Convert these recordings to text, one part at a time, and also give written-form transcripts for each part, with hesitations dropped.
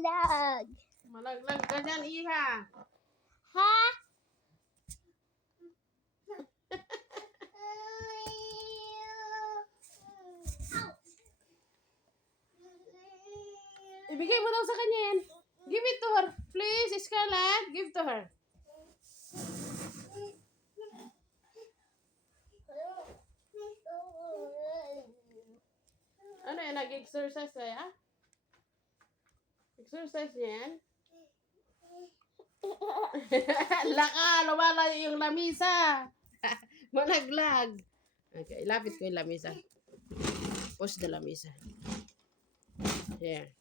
Malaglag. Malaglag ka dyan, Iha. Ha? Ibigay mo daw sa kanya yan. Give it to her. Please, Scarlett. Give to her. Ano yan? Nag-exercise na yan? Exercise niya yan? Laka, lumala yung lamisa. Malaglag. Okay, ilapit ko yung lamisa. Push the lamisa. Here.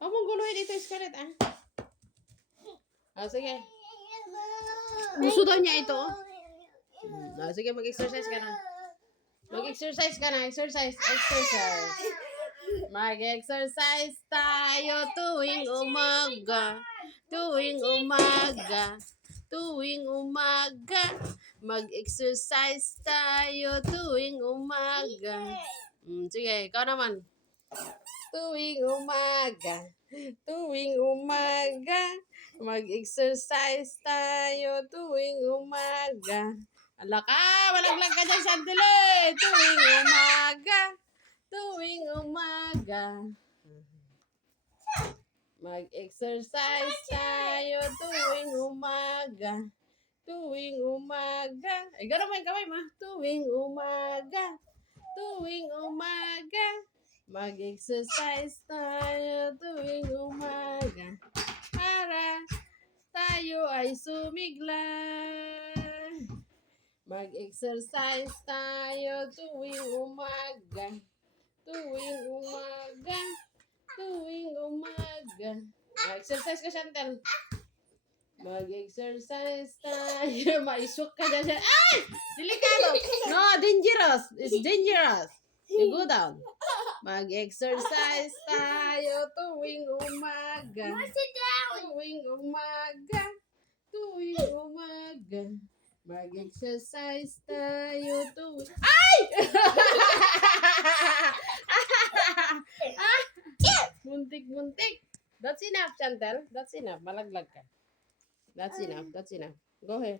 Huwag mong guluhin ito, Scarlett, ah. Oh, sige. Gusto daw niya ito, oh. Oh, sige, mag-exercise ka na. Mag-exercise ka na. Exercise. Mag-exercise tayo tuwing umaga. Tuwing umaga. Mag-exercise tayo tuwing umaga. Sige, ikaw naman. Tuwing umaga. Mag-exercise tayo tuwing umaga. Ala ka, malaglag ka dyan, Chantilly. Tuwing umaga. Mag-exercise tayo tuwing umaga. Ay, gano'n mo yung kamay mo. Tuwing umaga. Mag-exercise tayo tuwing umaga. Para tayo ay sumigla. Mag-exercise tayo tuwing umaga. Exercise ka, Chantel. Mag-exercise tayo. Maisok ka dyan. Ay! Delikado. No, dangerous. It's dangerous. You go down. Mag-exercise tayo tuwing umaga. Tuwing umaga. Mag-exercise tayo tuwing... Ay! Muntik. That's enough, Chantel. That's enough. Malaglag ka. That's enough. Go ahead.